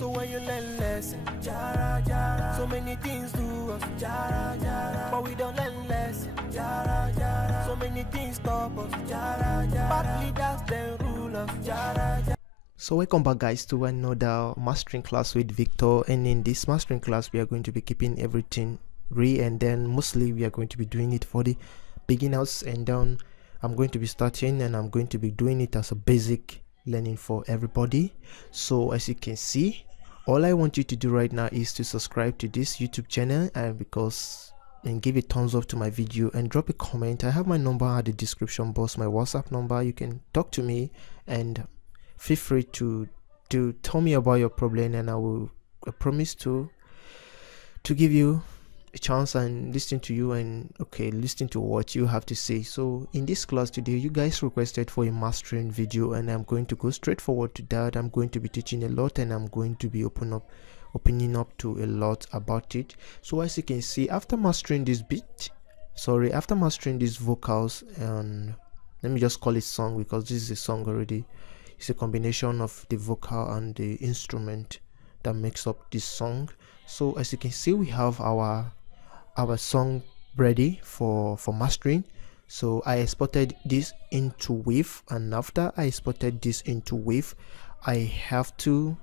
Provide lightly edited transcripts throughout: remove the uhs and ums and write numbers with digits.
So when you learn lesson, jara jara. So many things to us, jara jara. But we don't learn lesson, jara jara. So many things stop us, jara jara. Bad leaders then rule us, jara jara. So welcome back guys to another mastering class with Victor, and in this mastering class we are going to be keeping everything real, and then mostly we are going to be doing it for the beginners, and then I'm going to be starting and I'm going to be doing it as a basic learning for everybody. So as you can see, all I want you to do right now is to subscribe to this YouTube channel and give a thumbs up to my video and drop a comment. I have my number at the description box, my WhatsApp number. You can talk to me and feel free to tell me about your problem, and I promise to give you a chance and listen to you and listen to what you have to say. So in this class today, you guys requested for a mastering video, and I'm going to go straight forward to that. I'm going to be teaching a lot, and I'm going to be opening up to a lot about it. So as you can see, after mastering this vocals, and let me just call it song because this is a song already. It's a combination of the vocal and the instrument that makes up this song. So as you can see, we have our song ready for mastering. So I exported this into wave, and after I exported this into wave, I have to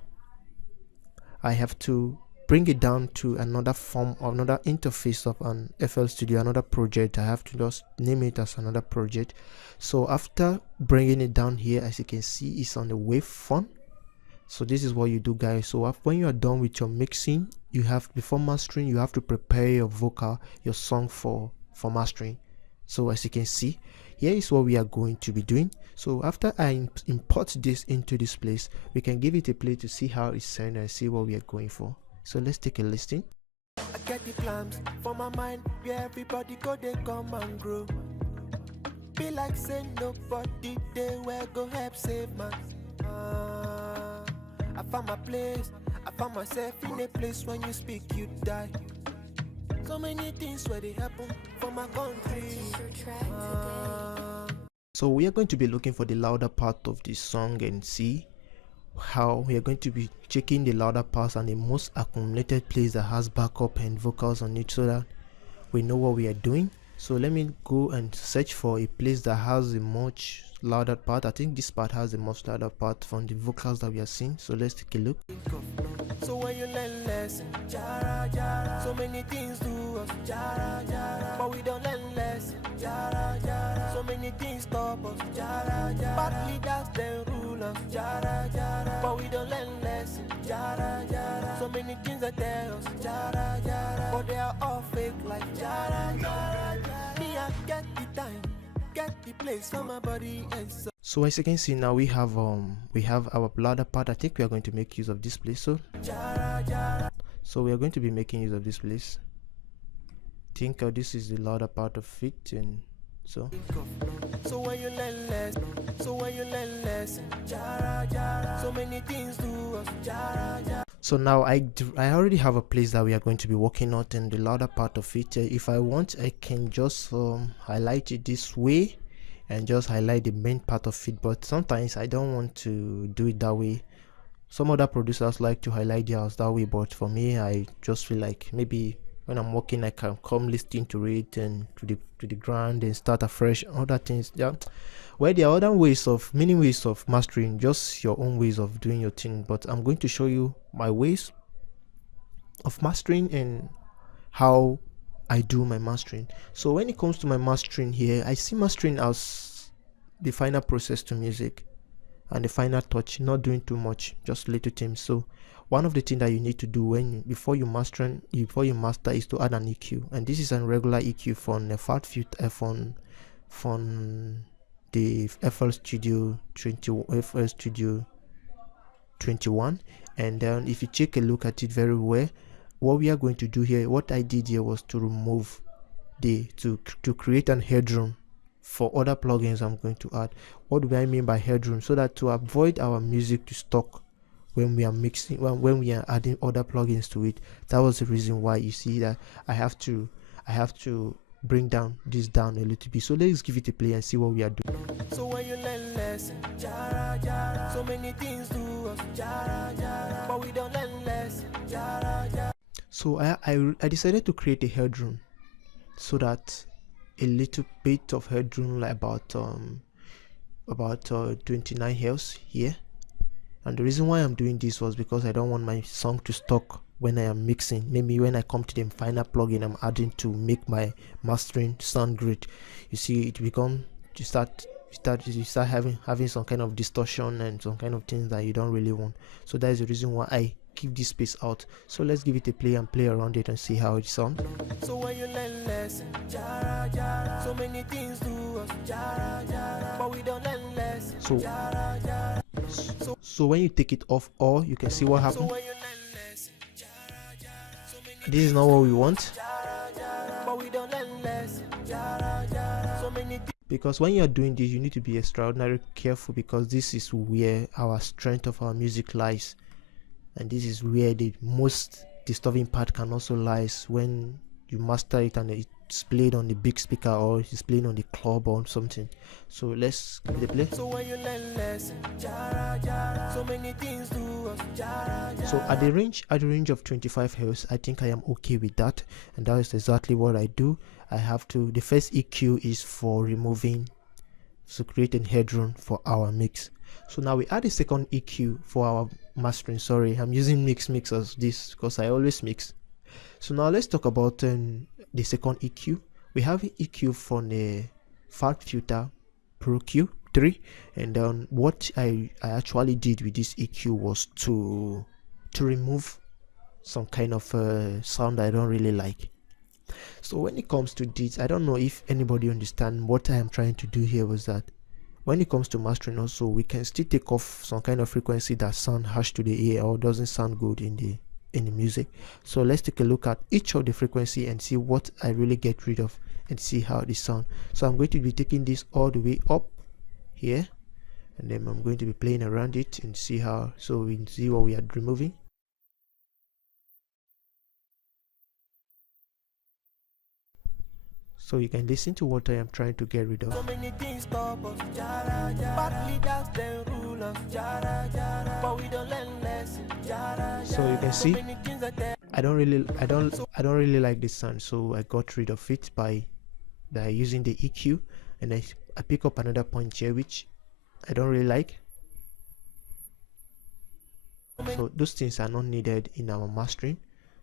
bring it down to another form or another interface of an FL Studio, another project. I have to just name it as another project. So after bringing it down here, as you can see, it's on the wave font. So this is what you do guys. So when you are done with your mixing, before mastering, you have to prepare your vocal, your song for mastering. So as you can see, here is what we are going to be doing. So after I import this into this place, we can give it a play to see how it sounds and see what we are going for. So let's take a listen. I get the plans for my mind, where everybody go, they come and grow. Be like say nobody they will go help save man. I found my place, I found myself in a place when you speak you die. So many things where they happen for my country. So we are going to be looking for the louder part of this song and see how we are going to be checking the louder parts and the most accumulated place that has backup and vocals on it, so that we know what we are doing. So let me go and search for a place that has a much louder part. I think this part has the most louder part from the vocals that we are seeing. So let's take a look. So when you learn lesson, jara jara. So many things to us, jara jara. But we don't learn lesson, jara jara. So many things stop us, jara jara. Bad leaders then rule us, jara jara. But we don't learn lesson, jara jara. So many things that tell us, jara jara. But they are all fake like jara jara. Me I get the time, get the place for my body and soul. So as you can see now, we have our louder part. I think we are going to make use of this place. So we are going to be making use of this place. I think this is the louder part of it, and so when you learn less, jara jara. So many things to us, jara jara. So now I already have a place that we are going to be working on, and the louder part of it. If I want, I can just highlight it this way and just highlight the main part of it, but sometimes I don't want to do it that way. Some other producers like to highlight theirs that way, but for me, I just feel like maybe when I'm working, I can come listen to it and to the ground and start afresh. Other things, yeah. Well, there are other many ways of mastering, just your own ways of doing your thing. But I'm going to show you my ways of mastering and how I do my mastering. So when it comes to my mastering here, I see mastering as the final process to music and the final touch, not doing too much, just little things. So one of the things that you need to do before you master is to add an EQ, and this is a regular EQ from the the FL Studio 21. And then if you take a look at it very well, what we are going to do here, what I did here was to remove to create an headroom for other plugins I'm going to add. What do I mean by headroom? So that to avoid our music to stuck when we are mixing, when we are adding other plugins to it. That was the reason why you see that I have to bring this down a little bit. So let's give it a play and see what we are doing. So when you learn less, jara jara. So many things to us, jara jara. But we don't learn So I decided to create a headroom so that a little bit of headroom, like about 29 hertz here. And the reason why I'm doing this was because I don't want my song to stuck when I am mixing. Maybe when I come to the final plugin I'm adding to make my mastering sound great, you see it become you start having some kind of distortion and some kind of things that you don't really want. So that is the reason why I keep this space out. So let's give it a play and play around it and see how it sounds. So when you learn lesson, jara, jara. So many things to us, jara, jara. But we don't learn lesson, jara, jara. So when you take it off, or you can see what happens. So when you learn lesson, jara, jara. So many this is not what we want, jara, jara. But we don't learn lesson, jara, jara. So many because when you're doing this you need to be extraordinarily careful, because this is where our strength of our music lies, and this is where the most disturbing part can also lies when you master it and it's played on the big speaker or it's played on the club or something. So let's give it a play. So when you learn lesson, jara, jara. So many things to us, jara, jara. So at the range of 25 hertz, I think I am okay with that, and that is exactly what I do. I have to, the first EQ is for removing, so creating headroom for our mix. So now we add a second EQ for our mastering. Sorry, I'm using mix as this because I always mix. So now let's talk about the second EQ. We have an EQ from the Fat Filter Pro Q3, and what I actually did with this EQ was to remove some kind of sound I don't really like. So when it comes to this, I don't know if anybody understand what I am trying to do here. Was that when it comes to mastering also, we can still take off some kind of frequency that sound harsh to the ear or doesn't sound good in the music. So let's take a look at each of the frequency and see what I really get rid of and see how this sound. So I'm going to be taking this all the way up here, and then I'm going to be playing around it and see how, so we see what we are removing. So you can listen to what I am trying to get rid of. So many things stop us, jara, jara. Bad leaders then rule us, jara, jara. But we don't learn lesson, jara, jara. So you can see I don't really like this sound, so I got rid of it by using the EQ, and I pick up another point here which I don't really like. So those things are not needed in our mastering.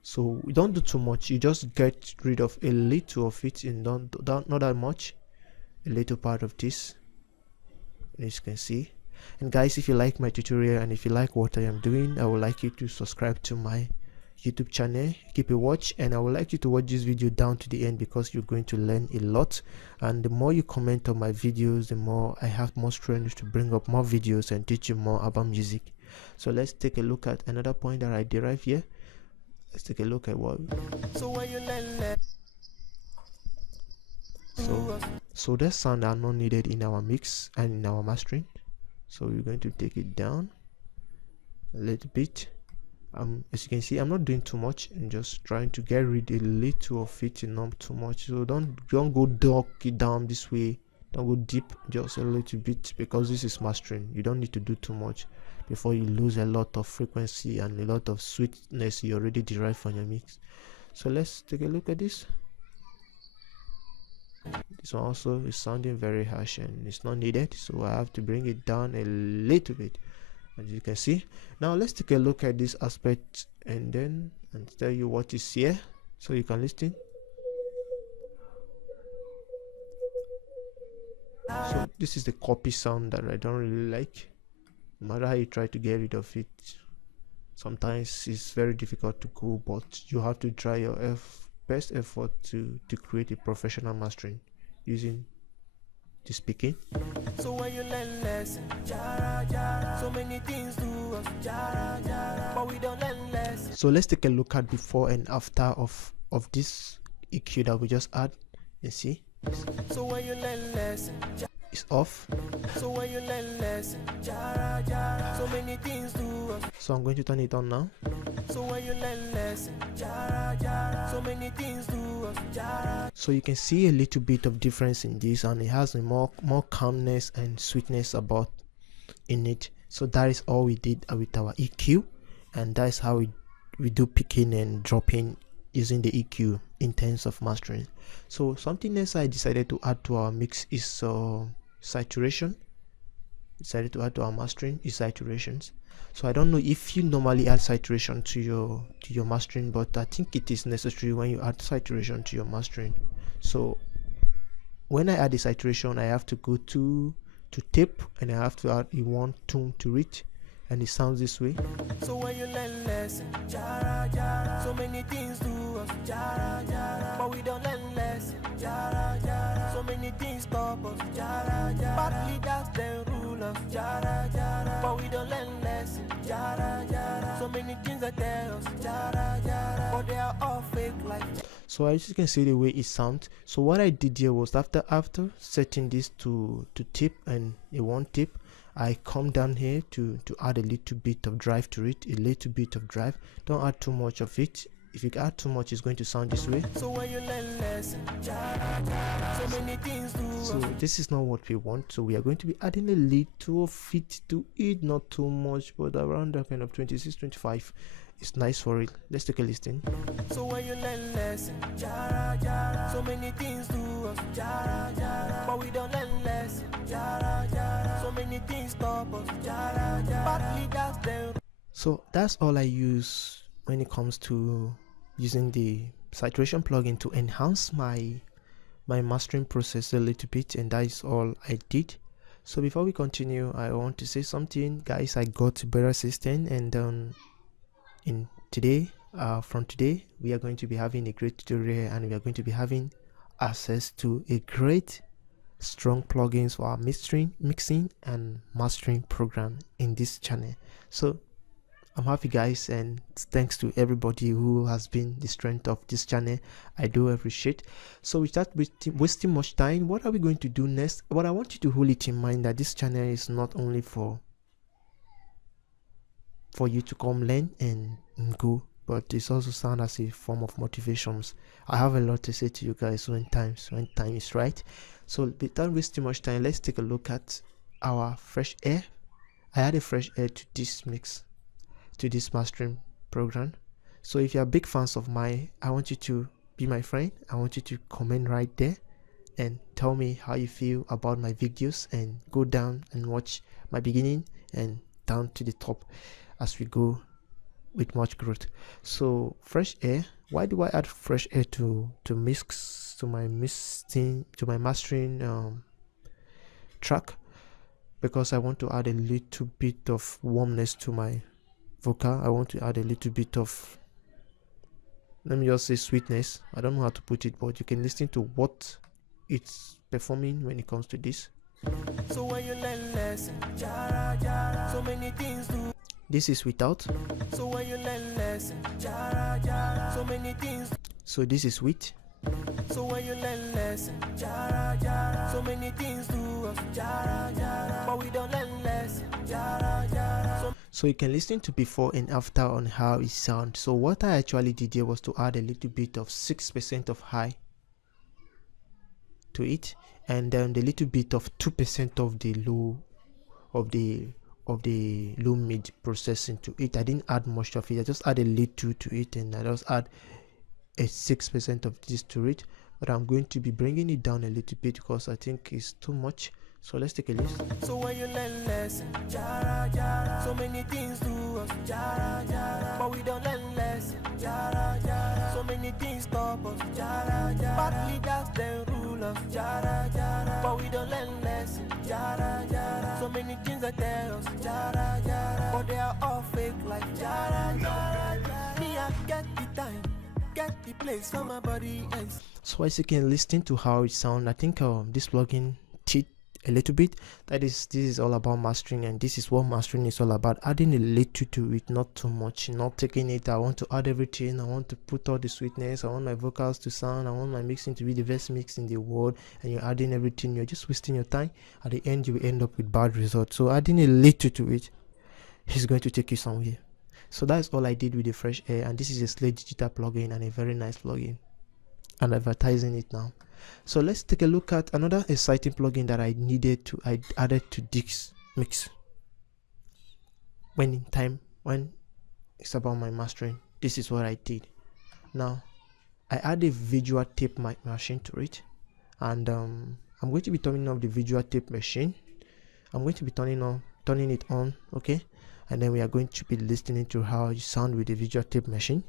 So we don't do too much, you just get rid of a little of it, and not that much, a little part of this, as you can see. And guys, if you like my tutorial and if you like what I am doing, I would like you to subscribe to my YouTube channel, keep a watch, and I would like you to watch this video down to the end because you're going to learn a lot. And the more you comment on my videos, the more I have more strength to bring up more videos and teach you more about music. So let's take a look at another point that I derive here. Let's take a look at what. So that sound are not needed in our mix and in our mastering. So we're going to take it down a little bit. As you can see, I'm not doing too much. I'm just trying to get rid a little of it and not too much. So don't go dark it down this way. Don't go deep, just a little bit, because this is mastering. You don't need to do too much before you lose a lot of frequency and a lot of sweetness you already derived from your mix. So let's take a look at this. This one also is sounding very harsh and it's not needed, so I have to bring it down a little bit, as you can see. Now let's take a look at this aspect and tell you what is here so you can listen. So this is the copy sound that I don't really like. No matter how you try to get rid of it, sometimes it's very difficult to go, but you have to try your best effort to create a professional mastering using the speaking. So when you learn lesson, jara, jara. So many things to us, jara, jara. But we don't learn lesson. So let's take a look at before and after of this EQ that we just add and see. So when you learn lesson, it's off. So when you learn lesson, jara, jara. So many things to us. So I'm going to turn it on now. So when you learn lesson, jara, jara. So many things to us, jara. So you can see a little bit of difference in this, and it has a more calmness and sweetness about in it. So that is all we did with our EQ, and that is how we do picking and dropping using the EQ in terms of mastering. So something else I decided to add to our mix is saturation. Decided to add to our mastering is saturations. So I don't know if you normally add saturation to your mastering, but I think it is necessary when you add saturation to your mastering. So when I add the saturation, I have to go to tape, and I have to add a one tone to it, and it sounds this way. So when you learn lesson, jara jara, so many things to us, jara jara, but we don't learn lesson, jara jara, so many things stop us, jara jara, bad leaders then rule us, jara jara, but we don't learn lesson, jara jara, so many things that tell us, jara jara, but they are all fake like. So as you can see the way it sounds. So what I did here was after setting this to tape and a one tape, I come down here to add a little bit of drive to it, a little bit of drive. Don't add too much of it. If you add too much, it's going to sound this way. So when you learn lesson, so many things do. So this is not what we want. So we are going to be adding a little of it to it, not too much, but around that kind of 26, 25. It's nice for it. Let's take a listen. So when you learn lesson, jara jara, so many things do us, jara jara, but we don't learn lesson, jara jara, so many things stop us, jara jara, bad leaders then. So that's all I use when it comes to using the saturation plugin to enhance my mastering process a little bit, and that is all I did. So before we continue, I want to say something, guys. I got a better assistant, and from today we are going to be having a great tutorial, and we are going to be having access to a great strong plugins for our mixing and mastering program in this channel. So I'm happy, guys, and thanks to everybody who has been the strength of this channel. I do appreciate. So without wasting much time, what are we going to do next? But I want you to hold it in mind that this channel is not only for you to come learn and go, but it's also sound as a form of motivations. I have a lot to say to you guys when time is right. So without wasting much time, let's take a look at our fresh air. I added fresh air to this mix, to this mastering program. So if you're big fans of mine, I want you to be my friend. I want you to comment right there and tell me how you feel about my videos, and go down and watch my beginning and down to the top as we go with much growth. So fresh air, why do I add fresh air to mix to my mastering track? Because I want to add a little bit of warmness to my vocal. I want to add a little bit of, let me just say, sweetness. I don't know how to put it, but you can listen to what it's performing when it comes to this. So when you learn lesson, jara jara, so many things do. This is without. So when you learn lesson, jara jara, so many things. So this is with. So when you learn lesson, jara jara, so many things do us, jara jara, but we don't learn lesson, jara jara. So you can listen to before and after on how it sounds. So what I actually did here was to add a little bit of 6% of high to it, and then the little bit of 2% of the low of the low mid processing to it. I didn't add much of it. I just add a little to it, and I just add a 6% of this to it. But I'm going to be bringing it down a little bit because I think it's too much. So let's take a listen. So when you learn lesson, jara jara, so many things do us, jara jara, but we don't learn lesson, jara jara, so many things stop us, jara jara, bad leaders then rule us, jara jara, but we don't learn lesson, jara jara, so many things that tell us, jara jara, but they are all fake like jara jara jara. Me, I get the time, get the place for my body and. So as you can listen to how it sounds, I think this plugin cheat a little bit. This is all about mastering, and this is what mastering is all about. Adding a little to it, not too much, not taking it. I want to add everything. I want to put all the sweetness. I want my vocals to sound. I want my mixing to be the best mix in the world, and you're adding everything. You're just wasting your time. At the end, you will end up with bad results. So adding a little to it is going to take you somewhere. So that's all I did with the fresh air, and this is a Slate Digital plugin, and a very nice plugin. I'm advertising it now. So let's take a look at another exciting plugin that I added to this mix when it's about my mastering. This is what I did. Now I add a visual tape machine to it, and I'm going to be turning off the visual tape machine. I'm going to be turning it on, okay, and then we are going to be listening to how you sound with the visual tape machine.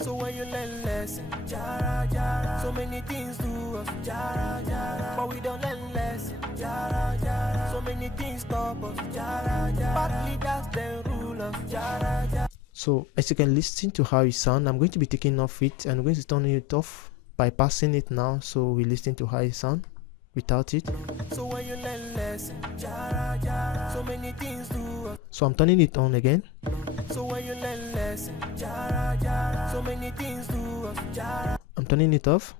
So when you learn lesson, jara jara, so many things to us, jara jara, but we don't learn lesson, jara jara, so many things stop us, jara jara, bad leaders then rule us, jara jara. So as you can listen to how it sound, I'm going to be taking off it and I'm going to turn it off, bypassing it now, so we listen to how it sound without it. So when you learn lesson, jara jara, so many things to us. So I'm turning it on again. So when you learn lesson, jara jara, so many things to us, jara. I'm turning it off.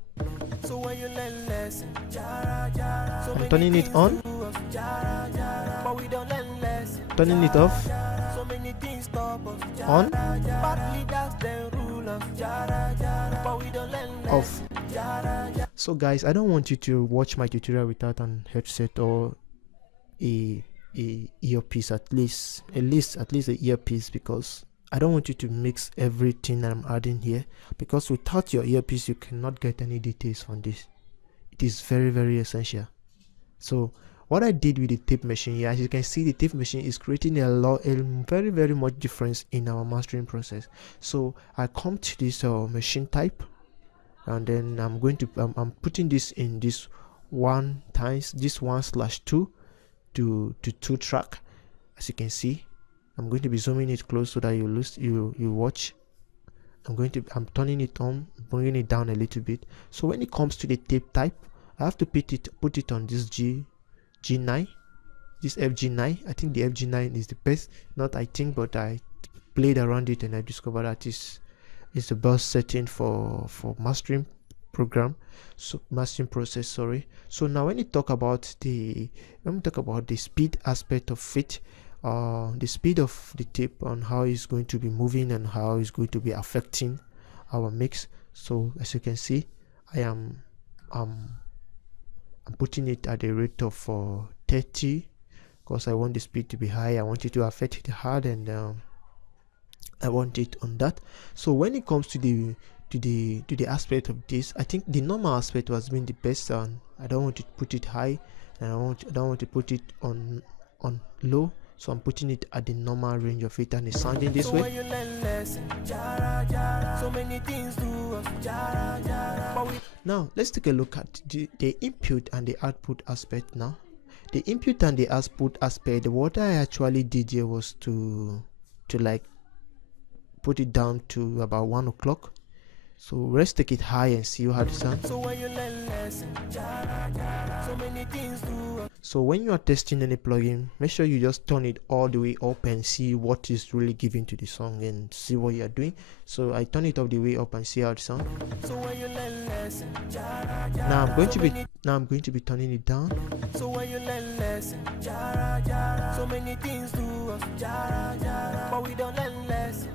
So when you learn lesson, jara jara, so I'm turning it on. Jara jara, but we don't learn lesson. Turning it off. So many things stop us. On. Bad leaders then rule us. Jara jara, but we don't learn lesson. Off. So guys, I don't want you to watch my tutorial without an headset or a earpiece, at least a earpiece, because I don't want you to mix everything I'm adding here, because without your earpiece you cannot get any details from this. It is very, very essential. So what I did with the tape machine here, as you can see, the tape machine is creating a very, very much difference in our mastering process. So I come to this machine type, and then I'm going to I'm putting this in this 1/2 to 2 track. As you can see, I'm going to be zooming it close so that you watch. I'm turning it on, bringing it down a little bit. So when it comes to the tape type, I have to put it on this G9, this FG9. I think the FG9 is the best, not I think, but I played around it and I discovered that is the best setting for mastering program, so mastering process, sorry. So now when you talk about the speed aspect of it, the speed of the tape, on how it's going to be moving and how it's going to be affecting our mix. So as you can see, I'm putting it at a rate of 30, because I want the speed to be high. I want it to affect it hard, and I want it on that. So when it comes to the aspect of this, I think the normal aspect was been the best. I don't want to put it high, and I don't want to put it on low. So I'm putting it at the normal range of it, and it's sounding this way. Now let's take a look at the input and the output aspect now. The input and the output aspect, what I actually did here was to like put it down to about 1 o'clock. So let's take it high and see how it sounds. So when you are testing any plugin, make sure you just turn it all the way up and see what is really giving to the song and see what you are doing. So I turn it all the way up and see how it sounds. Now I'm going to be turning it down. So when you learn lesson, so many things to us, but we don't learn lesson,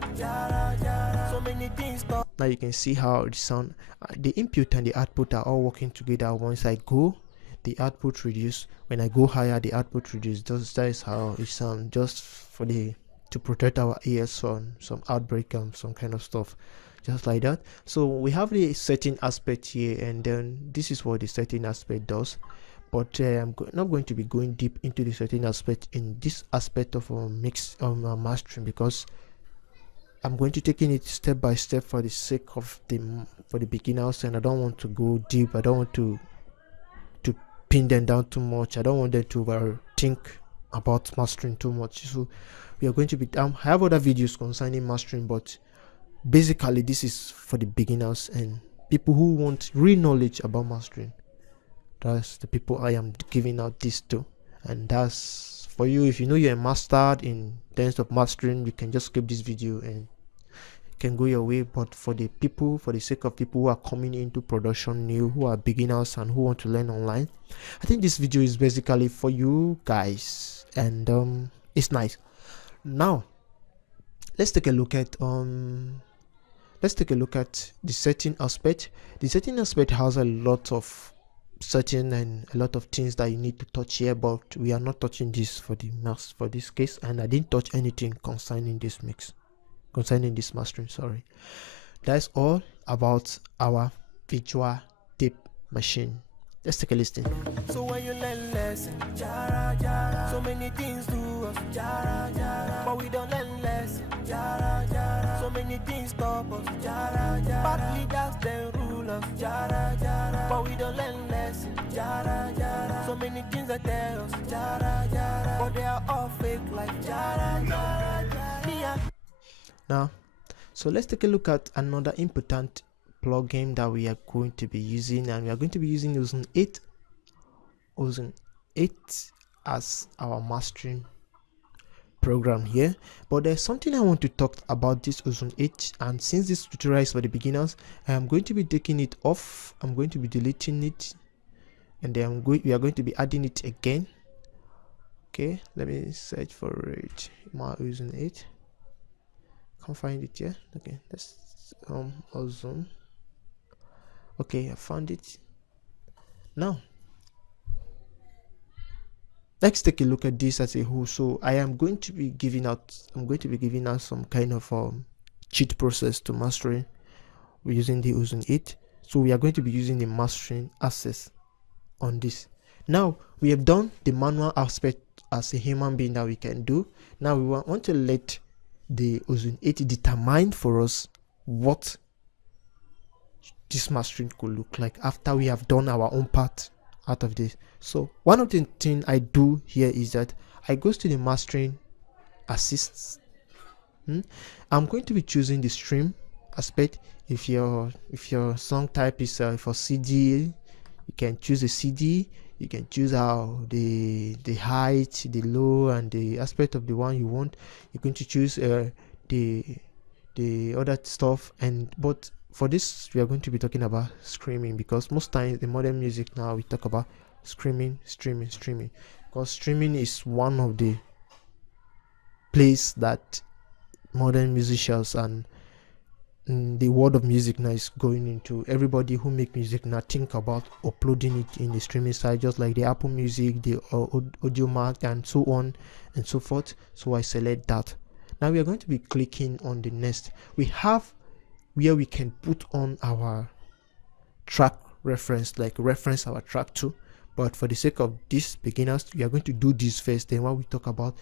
so many things to. Now you can see how it sound. The input and the output are all working together. Once I go, the output reduce. When I go higher, the output reduce. That is how it sound, just for to protect our ears from some outbreak and some kind of stuff, just like that. So we have the setting aspect here, and then this is what the setting aspect does. But I'm not going to be going deep into the setting aspect in this aspect of mix mastering, because I'm going to taking it step by step for the sake of the beginners, and I don't want to go deep. I don't want to pin them down too much. I don't want them to think about mastering too much. So we are going to be I have other videos concerning mastering, but basically this is for the beginners and people who want real knowledge about mastering. That's the people I am giving out this to, and that's for you. If you know you're a master in terms of mastering, you can just skip this video and can go your way. But for the sake of people who are coming into production new, who are beginners and who want to learn online, I think this video is basically for you guys, and it's nice. Now let's take a look at the setting aspect. The setting aspect has a lot of setting and a lot of things that you need to touch here, but we are not touching this for this case, and I didn't touch anything concerning this mastering, sorry. That's all about our virtual tape machine. Let's take a listen. So when you learn lesson, jara jara, so many things to us, jara jara, but we don't learn lesson, jara jara, so many things stop us, jara jara, bad leaders then rule us, jara jara, but we don't learn lesson, jara jara, so many things that tell us, jara jara, but they are all fake like jara jara jara. Now, so let's take a look at another important plugin that we are going to be using, and we are going to be using Ozone 8 as our mastering program here. But there's something I want to talk about this Ozone 8, and since this tutorial is for the beginners, I am going to be taking it off. I'm going to be deleting it, and then we are going to be adding it again. Okay, let me search for it. My Ozone 8, can't find it here. Okay, let's Ozone. Okay, I found it. Now let's take a look at this as a whole. So I'm going to be giving out some kind of cheat process to mastering. We're using the Ozone 8, so we are going to be using the mastering access on this. Now we have done the manual aspect as a human being that we can do. Now we want to let the Ozone 8 determine for us what this mastering could look like after we have done our own part out of this. So one of the things I do here is that I go to the mastering assists. I'm going to be choosing the stream aspect. If your song type is for CD, you can choose a CD. You can choose the height, the low, and the aspect of the one you want. You're going to choose the other stuff, but for this we are going to be talking about screaming, because most times in modern music now we talk about streaming, because streaming is one of the place that modern musicians and the world of music now is going into. Everybody who make music now think about uploading it in the streaming side, just like the Apple Music, the Audio Mac, and so on and so forth. So I select that. Now we are going to be clicking on the next. We have where we can put on our track reference, like reference our track to. But for the sake of these beginners, we are going to do this first. Then when we talk about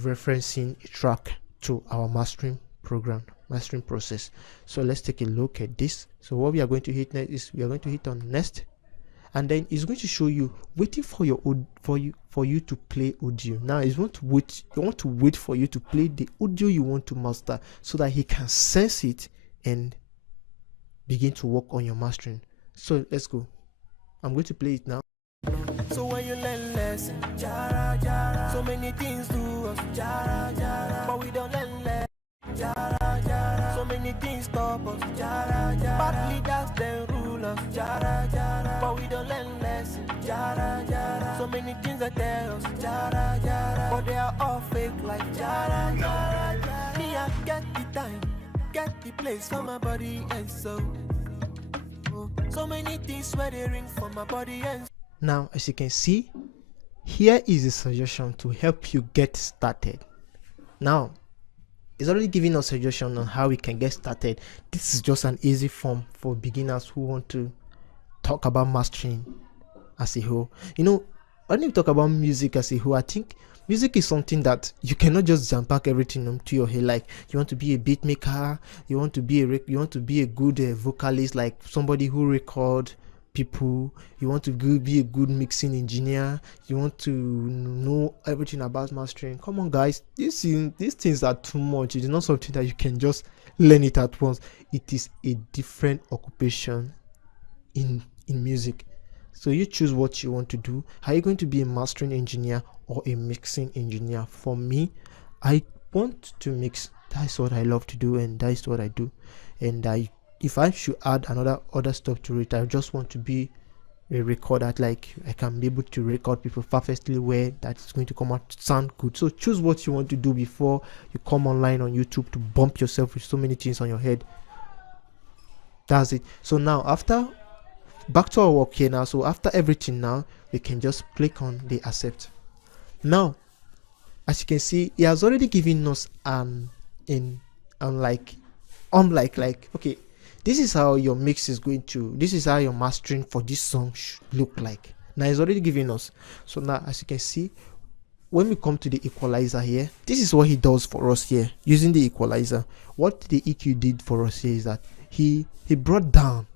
referencing a track to our mastering program, mastering process. So let's take a look at this. So what we are going to hit next is we are going to hit on next, and then it's going to show you waiting for you to play audio. Now you want to wait for you to play the audio you want to master, so that he can sense it and begin to work on your mastering. So let's go. I'm going to play it now. So when you learn lesson, jara jara, so many things to us, jara jara, but we don't learn lesson, jara jara, so many things stop us, jara jara, bad leaders then rule us, jara jara, but we don't learn lesson, jara jara, so many things that tell us, jara jara, but they are all fake like jara jara jara. Me I get the time, get the place for my body and soul. So many things where they ring for my body and now, as you can see, here is a suggestion to help you get started. Now, it's already giving us a suggestion on how we can get started. This is just an easy form for beginners who want to talk about mastering as a whole. You know, when you talk about music as a whole, I think music is something that you cannot just jam pack everything onto your head. Like, you want to be a beat maker, you want to be a good vocalist, like somebody who record people, you want to be a good mixing engineer, you want to know everything about mastering. Come on guys, these things are too much. It is not something that you can just learn it at once. It is a different occupation in music. So you choose what you want to do. Are you going to be a mastering engineer or a mixing engineer? For me, I want to mix. That's what I love to do, and that is what I do. And if I should add other stuff to it, I just want to be a recorder. Like, I can be able to record people perfectly where that's going to come out sound good. So choose what you want to do before you come online on YouTube to bump yourself with so many things on your head. That's it. So now, back to our work here now. So after everything now, we can just click on the accept. Now, as you can see, he has already given us okay, this is how your mix is going to, this is how your mastering for this song should look like. Now it's already giving us. So now as you can see, when we come to the equalizer here, this is what he does for us here using the equalizer. What the EQ did for us here is that he brought down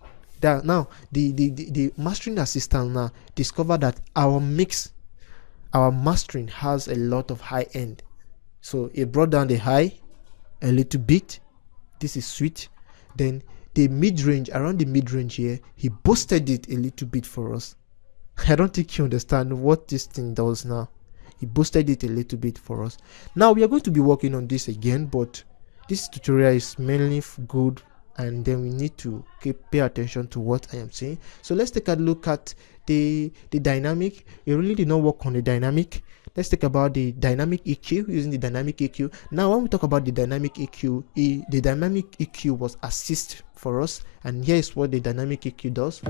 that. Now the mastering assistant now discovered that our mastering has a lot of high end, so it brought down the high a little bit. This is sweet. Then the mid-range, around the mid-range here, he boosted it a little bit for us. I don't think you understand what this thing does now. He boosted it a little bit for us. Now we are going to be working on this again, but this tutorial is mainly good, and then we need to pay attention to what I am saying. So let's take a look at the dynamic. We really did not work on the dynamic. Let's talk about the dynamic EQ, using the dynamic EQ. Now when we talk about the dynamic EQ, the dynamic EQ was assist for us, and here is what the dynamic EQ does.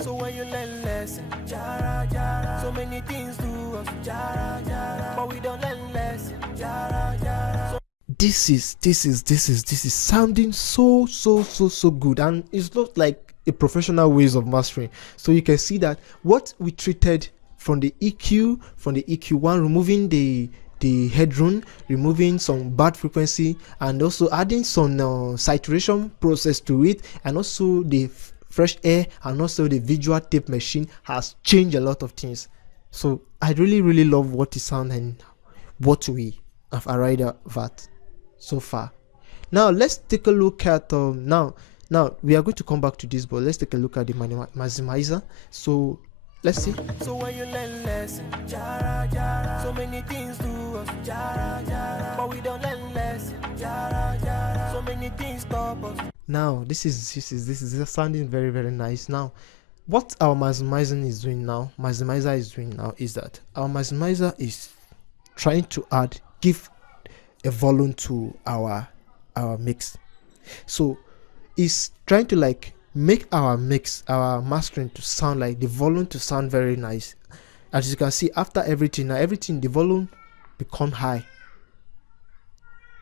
So when you learn lesson, jara, jara. So many things to us, jara, jara. But we don't learn lesson, jara, jara. So this is sounding so good, and it's not like a professional ways of mastering. So you can see that what we treated from the EQ1, removing the headroom, removing some bad frequency, and also adding some saturation process to it, and also the fresh air, and also the visual tape machine has changed a lot of things. So I really love what it sounds and what we have arrived at so far. Now let's take a look at now we are going to come back to this, but let's take a look at the maximizer. So let's see. So when you learn lesson, jara, jara. So many things to us, jara, jara. But we don't learn lesson, jara, jara. So many things stop us. Now this is sounding very nice. Now what our maximizer is doing now, is that our maximizer is trying to give a volume to our mix. So it's trying to like make our mastering to sound like the volume to sound very nice. As you can see, after everything, the volume become high.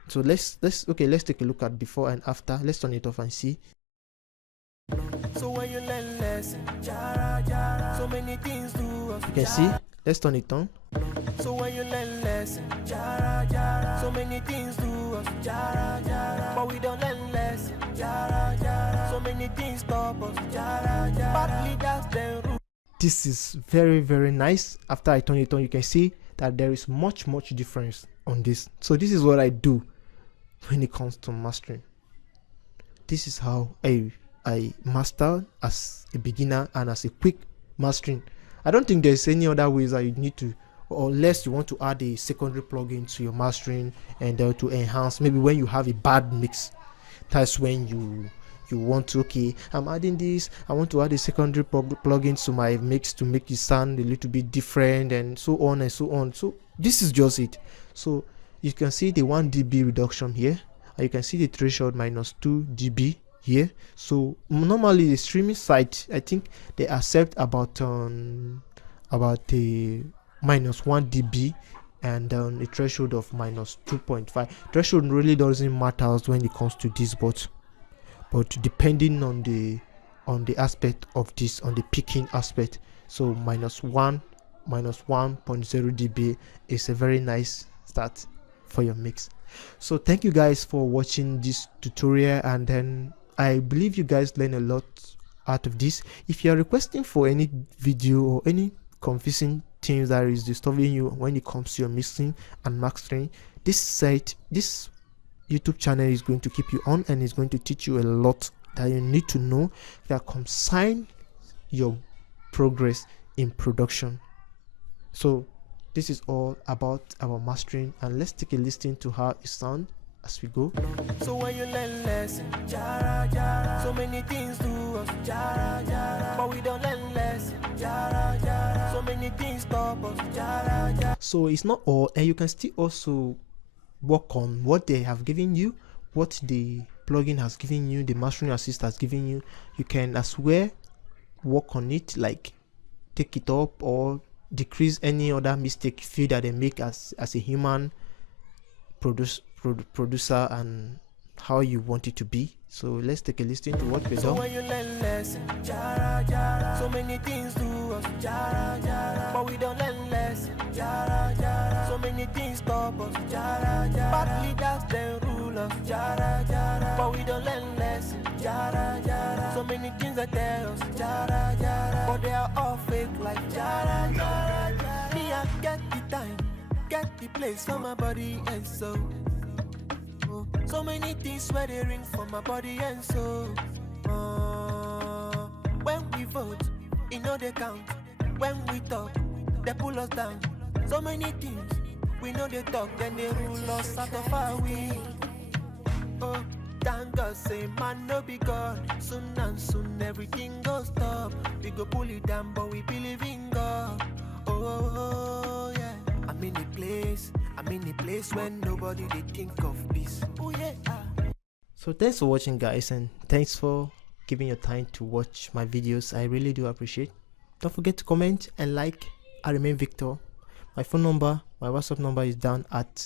So let's take a look at before and after. Let's turn it off and see. So when you learn lesson, jara, jara. So many things to us, you can see. Let's turn it on. So when you learn lesson, jara, jara. So many things to us, jara, jara. But we don't learn lesson, jara, jara. So many things stop us, jara, jara. Partly that's the root. This is very nice. After I turn it on, you can see that there is much difference on this. So this is what I do when it comes to mastering. This is how I master as a beginner and as a quick mastering. I don't think there's any other ways that you need to, unless you want to add a secondary plugin to your mastering and to enhance. Maybe when you have a bad mix, that's when you want to, okay, I'm adding this, I want to add a secondary plugin to my mix to make it sound a little bit different, and so on and so on. So this is just it. So you can see the 1 dB reduction here, and you can see the threshold minus 2 dB here. So normally the streaming site, I think they accept about the minus 1 dB and a threshold of minus 2.5. Threshold really doesn't matter when it comes to this, but depending on the aspect of this, on the picking aspect. So minus 1.0 dB is a very nice start for your mix. So thank you guys for watching this tutorial, and then I believe you guys learn a lot out of this. If you are requesting for any video or any confusing things that is disturbing you when it comes to your mixing and mastering, this YouTube channel is going to keep you on, and is going to teach you a lot that you need to know that consign your progress in production. So this is all about our mastering, and let's take a listen to how it sounds as we go. So when you learn lesson, jara, jara. So many things to us, jara, jara. But we don't learn lesson, jara, jara. So many things stop us, jara, jara. So it's not all, and you can still also work on what they have given you, what the plugin has given you, the mastering assist has given you. You can as well work on it, like take it up or decrease any other mistake feel that they make as a human producer and how you want it to be. So let's take a listen to what we've So done. when you learn lesson, jara jara. So many things to us, jara jara. But we don't learn lesson, jara jara. So many things stop us, jara jara. Bad leaders then rule us, jara jara. But we don't learn lesson, jara jara. So many things that tell us, jara jara. But they are all fake like jara jara jara. Me I get the time, get the place for my body and soul. So many things where they ring for my body and soul. When we vote, you know they count. When we talk, they pull us down. So many things, we know they talk, then they rule us out of our way. Oh, thank God, say man no be God. Soon and soon everything goes stop. We go pull it down, but we believe in God. Oh yeah, I'm in a place when nobody they think of peace. Oh yeah. So thanks for watching, guys, and thanks for giving your time to watch my videos. I really do appreciate. Don't forget to comment and like. I remain Victor. My phone number, my WhatsApp number is down at the